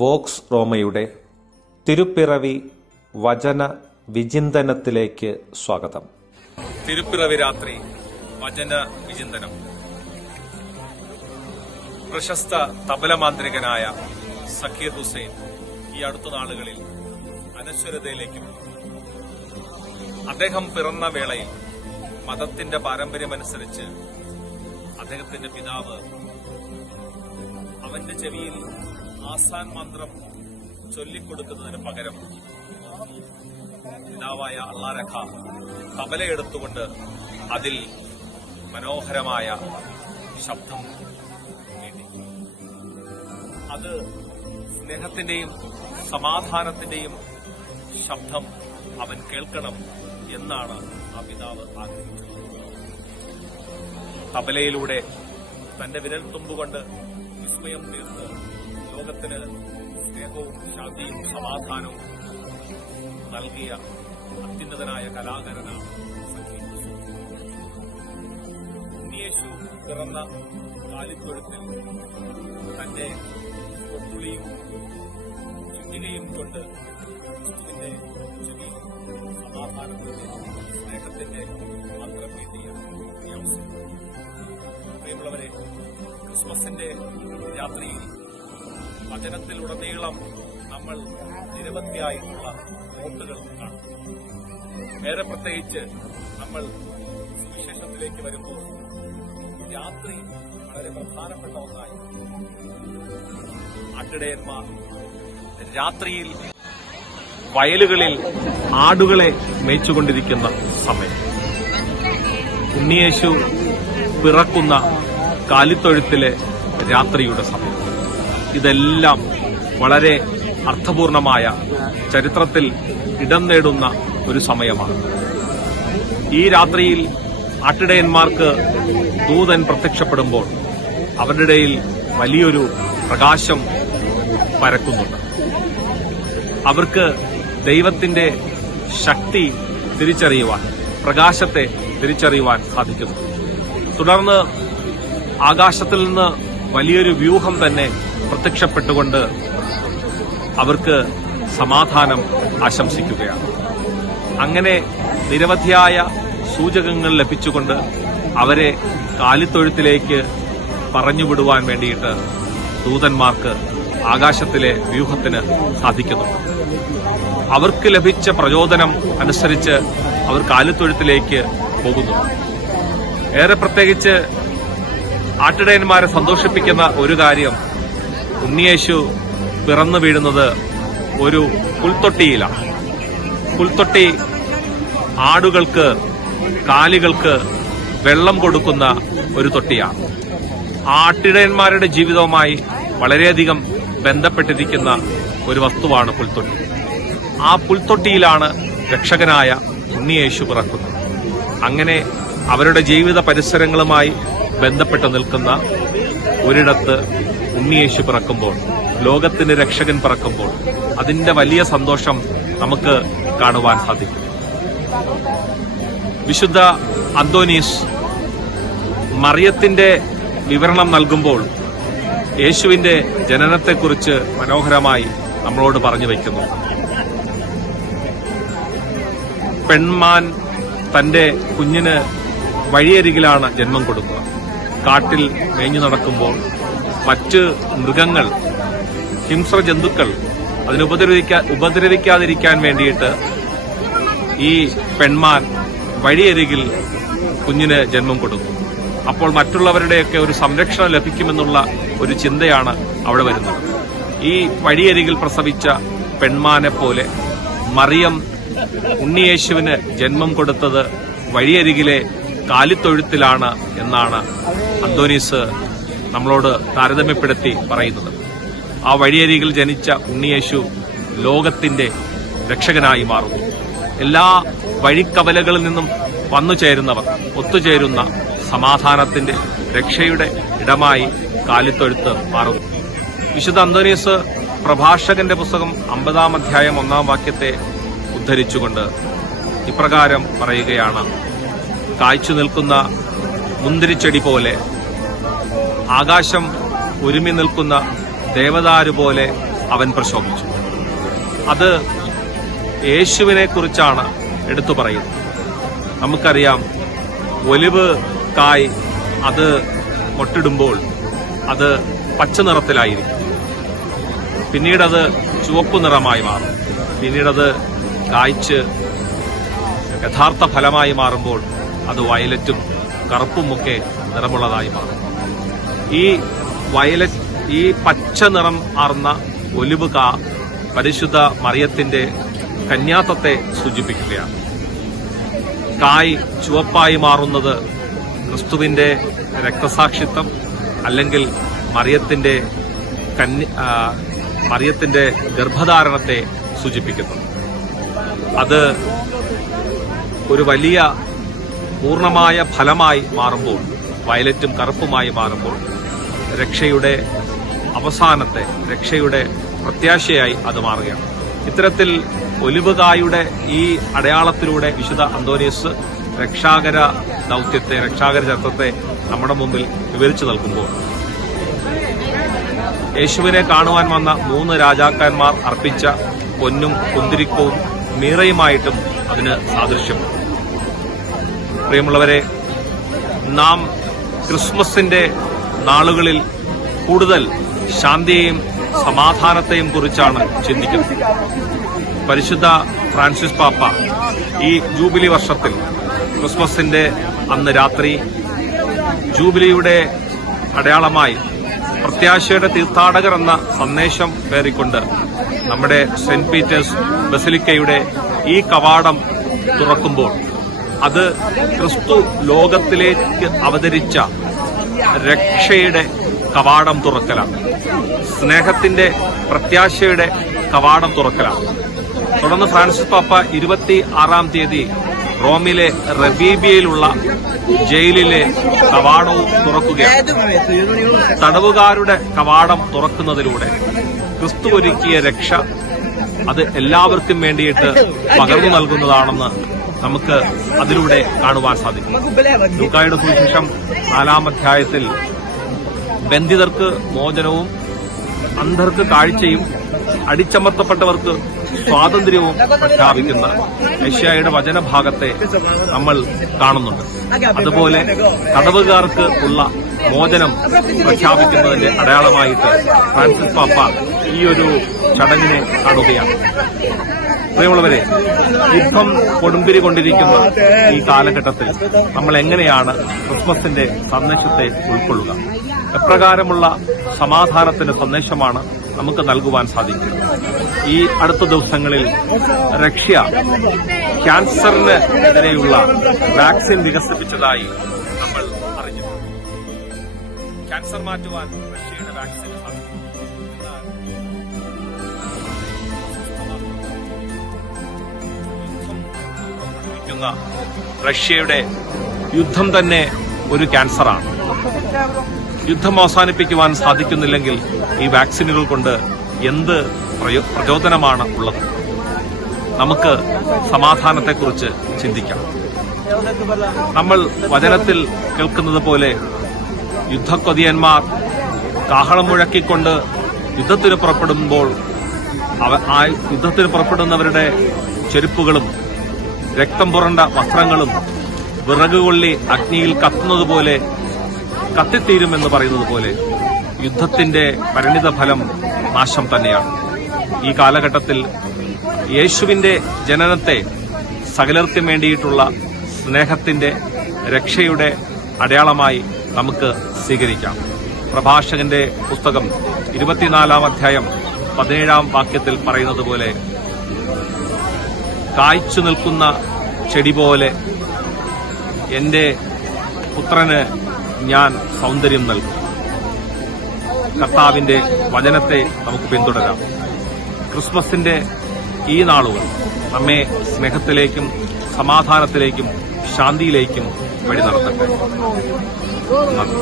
Woakes റോമയുടെ തിരുപ്പിറവി വചന വിചിന്തനത്തിലേക്ക് സ്വാഗതം. തിരുപ്പിറവി രാത്രി വചന വിചിന്തനം. പ്രശസ്ത തബലമാന്ത്രികനായ സക്കീർ ഹുസൈൻ ഈ അടുത്ത നാളുകളിൽ അനശ്വരതയിലേക്ക് പോയി. അദ്ദേഹം പിറന്ന വേളയിൽ മതത്തിന്റെ പാരമ്പര്യമനുസരിച്ച് അദ്ദേഹത്തിന്റെ പിതാവ് അവന്റെ ചെവിയിൽ ആസാൻ മന്ത്രം ചൊല്ലിക്കൊടുക്കുന്നതിന് പകരം പിതാവായ അള്ളാരഖ തബലയെടുത്തുകൊണ്ട് അതിൽ മനോഹരമായ ശബ്ദം നീട്ടി. അത് സ്നേഹത്തിന്റെയും സമാധാനത്തിന്റെയും ശബ്ദം അവൻ കേൾക്കണം എന്നാണ് ആ പിതാവ് ആഗ്രഹിച്ചത്. തബലയിലൂടെ തന്റെ വിരൽത്തുമ്പുകൊണ്ട് വിസ്മയം തീർത്ത് ലോകത്തിന് സ്നേഹവും ശാന്തിയും സമാധാനവും നൽകിയ അത്യുന്നതനായ കലാകാരനാണ് സക്കീർ ഹുസൈൻ. ഉണ്ണിയേശു പിറന്ന കാലിത്തൊഴുത്തിൽ തന്റെ പൊട്ടുളിയും ചുറ്റികയും കൊണ്ട് ക്രിസ്തുവിന്റെ ചെവി സമാധാനത്തിന്റെ സ്നേഹത്തിന്റെ മന്ത്രം വീട്ടിയ പ്രിയമുള്ളവരെ, ക്രിസ്മസിന്റെ രാത്രിയിൽ വചനത്തിലുടനീളം നമ്മൾ നിരവധിയായിട്ടുള്ള നോട്ടുകൾ കാണും. വേറെ പ്രത്യേകിച്ച് നമ്മൾ സുവിശേഷത്തിലേക്ക് വരുമ്പോൾ രാത്രി വളരെ പ്രധാനപ്പെട്ട ഒന്നായി. ആട്ടിടയന്മാർ രാത്രിയിൽ വയലുകളിൽ ആടുകളെ മേയിച്ചുകൊണ്ടിരിക്കുന്ന സമയം, ഉണ്ണിയേശു പിറക്കുന്ന കാലിത്തൊഴുത്തിലെ രാത്രിയുടെ സമയം, ഇതെല്ലാം വളരെ അർത്ഥപൂർണമായ ചരിത്രത്തിൽ ഇടം നേടുന്ന ഒരു സമയമാണ്. ഈ രാത്രിയിൽ ആട്ടിടയന്മാർക്ക് ദൂതൻ പ്രത്യക്ഷപ്പെടുമ്പോൾ അവരുടെ ഇടയിൽ വലിയൊരു പ്രകാശം പരക്കുന്നുണ്ട്. അവർക്ക് ദൈവത്തിന്റെ ശക്തി തിരിച്ചറിയുവാൻ, പ്രകാശത്തെ തിരിച്ചറിയുവാൻ സാധിക്കുന്നു. തുടർന്ന് ആകാശത്തിൽ നിന്ന് വലിയൊരു വ്യൂഹം തന്നെ പ്രത്യക്ഷപ്പെട്ടുകൊണ്ട് അവർക്ക് സമാധാനം ആശംസിക്കുകയാണ്. അങ്ങനെ നിരവധിയായ സൂചകങ്ങൾ ലഭിച്ചുകൊണ്ട് അവരെ കാലിത്തൊഴുത്തിലേക്ക് പറഞ്ഞുവിടുവാൻ വേണ്ടിയിട്ട് ദൂതന്മാർക്ക് ആകാശത്തിലെ വ്യൂഹത്തിന് സാധിക്കുന്നുണ്ട്. അവർക്ക് ലഭിച്ച പ്രചോദനം അനുസരിച്ച് അവർ കാലിത്തൊഴുത്തിലേക്ക് പോകുന്നു. ഏറെ പ്രത്യേകിച്ച് ആട്ടിടയന്മാരെ സന്തോഷിപ്പിക്കുന്ന ഒരു കാര്യം, ഉണ്ണിയേശു പിറന്നു വീഴുന്നത് ഒരു പുൽത്തൊട്ടിയിലാണ്. പുൽത്തൊട്ടി ആടുകൾക്ക്, കാലികൾക്ക് വെള്ളം കൊടുക്കുന്ന ഒരു തൊട്ടിയാണ്. ആട്ടിടയന്മാരുടെ ജീവിതവുമായി വളരെയധികം ബന്ധപ്പെട്ടിരിക്കുന്ന ഒരു വസ്തുവാണ് പുൽത്തൊട്ടി. ആ പുൽത്തൊട്ടിയിലാണ് രക്ഷകനായ ഉണ്ണിയേശു പിറക്കുന്നത്. അങ്ങനെ അവരുടെ ജീവിത പരിസരങ്ങളുമായി ബന്ധപ്പെട്ട് നിൽക്കുന്ന ഒരിടത്ത് ഉണ്ണിയേശു പിറക്കുമ്പോൾ, ലോകത്തിന് രക്ഷകൻ പിറക്കുമ്പോൾ അതിന്റെ വലിയ സന്തോഷം നമുക്ക് കാണുവാൻ സാധിക്കും. വിശുദ്ധ അന്തോനീസ് മറിയത്തിന്റെ വിവരണം നൽകുമ്പോൾ യേശുവിന്റെ ജനനത്തെക്കുറിച്ച് മനോഹരമായി നമ്മളോട് പറഞ്ഞു വയ്ക്കുന്നു. പെൺമാൻ തന്റെ കുഞ്ഞിന് വഴിയരികിലാണ് ജന്മം കൊടുക്കുക. കാട്ടിൽ മേഞ്ഞു നടക്കുമ്പോൾ മറ്റ് മൃഗങ്ങൾ, ഹിംസ്ര ജന്തുക്കൾ അതിനെ ഉപദ്രവിക്കാതിരിക്കാൻ വേണ്ടിയിട്ട് ഈ പെൺമാൻ വഴിയരികിൽ കുഞ്ഞിന് ജന്മം കൊടുക്കും. അപ്പോൾ മറ്റുള്ളവരുടെയൊക്കെ ഒരു സംരക്ഷണം ലഭിക്കുമെന്നുള്ള ഒരു ചിന്തയാണ് അവിടെ വരുന്നത്. ഈ വഴിയരികിൽ പ്രസവിച്ച പെൺമാനെ പോലെ മറിയം ഉണ്ണിയേശുവിന് ജന്മം കൊടുത്തത് വഴിയരികിലെ കാലിത്തൊഴുത്തിലാണ് എന്നാണ് അന്തോനീസ് നമ്മളോട് താരതമ്യപ്പെടുത്തി പറയുന്നത്. ആ വഴിയരികിൽ ജനിച്ച ഉണ്ണിയേശു ലോകത്തിന്റെ രക്ഷകനായി മാറുന്നു. എല്ലാ വഴിക്കവലകളിൽ നിന്നും വന്നുചേരുന്നവർ ഒത്തുചേരുന്ന സമാധാനത്തിന്റെ, രക്ഷയുടെ ഇടമായി കാലിത്തൊഴുത്ത് മാറുന്നു. വിശുദ്ധ അന്തോനീസ് പ്രഭാഷകന്റെ പുസ്തകം 50-ാം അധ്യായം 1-ാം വാക്യത്തെ ഉദ്ധരിച്ചുകൊണ്ട് ഇപ്രകാരം പറയുകയാണ്: കായ്ച്ചു നിൽക്കുന്ന മുന്തിരിച്ചെടി പോലെ, ആകാശം ഒരുമി നിൽക്കുന്ന ദേവദാരു പോലെ അവൻ പ്രശോഭിച്ചു. അത് യേശുവിനെ കുറിച്ചാണ് എടുത്തു പറയുന്നത്. നമുക്കറിയാം, ഒലിവ് കായ് അത് മൊട്ടിടുമ്പോൾ അത് പച്ച നിറത്തിലായിരിക്കും, പിന്നീടത് ചുവപ്പ് നിറമായി മാറും, പിന്നീടത് കായ്ച്ച് യഥാർത്ഥ ഫലമായി മാറുമ്പോൾ അത് വയലറ്റും കറുപ്പുമൊക്കെ നിറമുള്ളതായി മാറും. ഈ പച്ച നിറം ആർന്ന ഒലിവ് പരിശുദ്ധ മറിയത്തിന്റെ കന്യാത്വത്തെ സൂചിപ്പിക്കുകയാണ്. കായ് ചുവപ്പായി മാറുന്നത് ക്രിസ്തുവിന്റെ രക്തസാക്ഷിത്വം അല്ലെങ്കിൽ മറിയത്തിന്റെ ഗർഭധാരണത്തെ സൂചിപ്പിക്കുന്നു. അത് ഒരു വലിയ പൂർണ്ണമായ ഫലമായി മാറുമ്പോൾ, വയലറ്റും കറുപ്പുമായി മാറുമ്പോൾ രക്ഷയുടെ അവസാനത്തെ, രക്ഷയുടെ പ്രത്യാശയായി അത് മാറുകയാണ്. ഇത്തരത്തിൽ ഒലിവുകായുടെ ഈ അടയാളത്തിലൂടെ വിശുദ്ധ അന്തോനിയസ് രക്ഷാകര ദൌത്യത്തെ, രക്ഷാകര ചരിത്രത്തെ നമ്മുടെ മുമ്പിൽ വിവരിച്ചു നൽകുമ്പോൾ യേശുവിനെ കാണുവാൻ വന്ന 3 രാജാക്കന്മാർ അർപ്പിച്ച പൊന്നും കുന്തിരിക്കവും മീറയുമായിട്ടും അതിന് സാദൃശ്യമുണ്ട്. പ്രിയമുള്ളവരെ, നാം ക്രിസ്മസിന്റെ നാളുകളിൽ കൂടുതൽ ശാന്തിയെയും സമാധാനത്തെയും കുറിച്ചാണ് ചിന്തിക്കുന്നത്. പരിശുദ്ധ ഫ്രാൻസിസ് പാപ്പ ഈ ജൂബിലി വർഷത്തിൽ ക്രിസ്മസിന്റെ അന്ന് രാത്രി ജൂബിലിയുടെ അടയാളമായി പ്രത്യാശയുടെ തീർത്ഥാടകർ എന്ന സന്ദേശം പേറിക്കൊണ്ട് നമ്മുടെ സെന്റ് പീറ്റേഴ്സ് ബസിലിക്കയുടെ ഈ കവാടം തുറക്കുമ്പോൾ അത് ക്രിസ്തു ലോകത്തിലേക്ക് അവതരിച്ച രക്ഷയുടെ കവാടം തുറക്കലാണ്, സ്നേഹത്തിന്റെ, പ്രത്യാശയുടെ കവാടം തുറക്കലാണ്. തുടർന്ന് ഫ്രാൻസിസ് പാപ്പ 26-ാം തീയതി റോമിലെ റബീബിയയിലുള്ള ജയിലിലെ കവാടവും തുറക്കുകയാണ്. തടവുകാരുടെ കവാടം തുറക്കുന്നതിലൂടെ ക്രിസ്തു ഒരുക്കിയ രക്ഷ അത് എല്ലാവർക്കും വേണ്ടിയിട്ട് പകർന്നു നൽകുന്നതാണെന്ന് നമുക്ക് അതിലൂടെ കാണുവാൻ സാധിക്കും. ലൂക്കായുടെ സുവിശേഷം 4-ാം അധ്യായത്തിൽ ബന്ധിതർക്ക് മോചനവും, അന്ധർക്ക് കാഴ്ചയും, അടിച്ചമർത്തപ്പെട്ടവർക്ക് സ്വാതന്ത്ര്യവും പ്രഖ്യാപിക്കുന്ന യെശയ്യായുടെ വചനഭാഗത്തെ നമ്മൾ കാണുന്നുണ്ട്. അതുപോലെ തടവുകാർക്ക് ഉള്ള മോചനം പ്രഖ്യാപിക്കുന്നതിന്റെ അടയാളമായിട്ട് ഫ്രാൻസിസ് പാപ്പ ഈ ഒരു ചടങ്ങിനെ കാണുകയാണ്. പ്രിയമുള്ളവരെ, യുദ്ധം കൊടുമ്പിരി കൊണ്ടിരിക്കുന്ന ഈ കാലഘട്ടത്തിൽ നമ്മൾ എങ്ങനെയാണ് ക്രിസ്മസിന്റെ സന്ദേശത്തെ ഉൾക്കൊള്ളുക? എപ്രകാരമുള്ള സമാധാനത്തിന്റെ സന്ദേശമാണ് നമുക്ക് നൽകുവാൻ സാധിക്കുന്നത്? ഈ അടുത്ത ദിവസങ്ങളിൽ റഷ്യ ക്യാൻസറിന് എതിരെയുള്ള വാക്സിൻ വികസിപ്പിച്ചതായി നമ്മൾ അറിഞ്ഞു. ക്യാൻസർ മാറ്റുവാൻ റഷ്യയുടെ വാക്സിൻ റഷ്യയുടെ യുദ്ധം തന്നെ ഒരു ക്യാൻസറാണ്. യുദ്ധം അവസാനിപ്പിക്കുവാൻ സാധിക്കുന്നില്ലെങ്കിൽ ഈ വാക്സിനുകൾ കൊണ്ട് എന്ത് പ്രചോദനമാണ് ഉള്ളത്? നമുക്ക് സമാധാനത്തെക്കുറിച്ച് ചിന്തിക്കാം. നമ്മൾ വചനത്തിൽ കേൾക്കുന്നത് പോലെ യുദ്ധക്കൊതിയന്മാർ കാഹളം മുഴക്കിക്കൊണ്ട് യുദ്ധത്തിന് പുറപ്പെടുമ്പോൾ ആ യുദ്ധത്തിന് പുറപ്പെടുന്നവരുടെ ചെരുപ്പുകളും രക്തം പുരണ്ട വസ്ത്രങ്ങളും വിറകുകൊള്ളി അഗ്നിയിൽ കത്തുന്നതുപോലെ കത്തിത്തീരുമെന്ന് പറയുന്നത് പോലെ യുദ്ധത്തിന്റെ പരിണിത ഫലം നാശം തന്നെയാണ്. ഈ കാലഘട്ടത്തിൽ യേശുവിന്റെ ജനനത്തെ സകലർക്കും വേണ്ടിയിട്ടുള്ള സ്നേഹത്തിന്റെ, രക്ഷയുടെ അടയാളമായി നമുക്ക് സ്വീകരിക്കാം. പ്രഭാഷകന്റെ പുസ്തകം 24-ാം അധ്യായം 17-ാം വാക്യത്തിൽ പറയുന്നത് പോലെ കായ്ച്ചു നിൽക്കുന്ന ചെടി പോലെ എന്റെ പുത്രന് ഞാൻ സൗന്ദര്യം നൽകും. കർത്താവിന്റെ വചനത്തെ നമുക്ക് പിന്തുടരാം. ക്രിസ്മസിന്റെ ഈ നാളുകൾ നമ്മെ സ്നേഹത്തിലേക്കും സമാധാനത്തിലേക്കും ശാന്തിയിലേക്കും വഴി നടത്തട്ടെ. നന്ദി.